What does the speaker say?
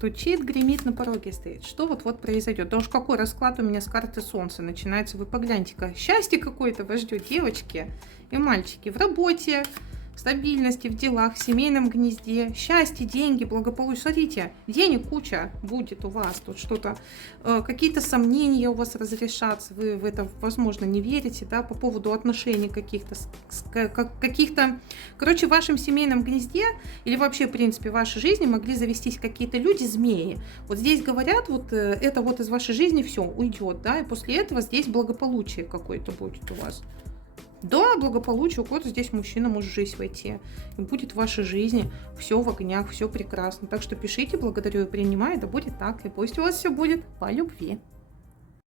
Стучит, гремит, на пороге стоит. Что вот-вот произойдет? Да уж какой расклад у меня с карты Солнца начинается. Вы погляньте-ка. Счастье какое-то вас ждет, девочки и мальчики. В работе, в стабильности, в делах, в семейном гнезде. Счастье, деньги, благополучие. Смотрите, денег куча будет у вас. Тут что-то, какие-то сомнения у вас разрешатся. Вы в это, возможно, не верите, да, по поводу отношений каких-то, короче, в вашем семейном гнезде или вообще, в принципе, в вашей жизни могли завестись какие-то люди-змеи. Вот здесь говорят, вот это вот из вашей жизни все уйдет, да, и после этого здесь благополучие какое-то будет у вас. Да, благополучие, у кого-то здесь мужчина может в жизнь войти. И будет в вашей жизни все в огнях, все прекрасно. Так что пишите, благодарю и принимаю, да будет так. И пусть у вас все будет по любви.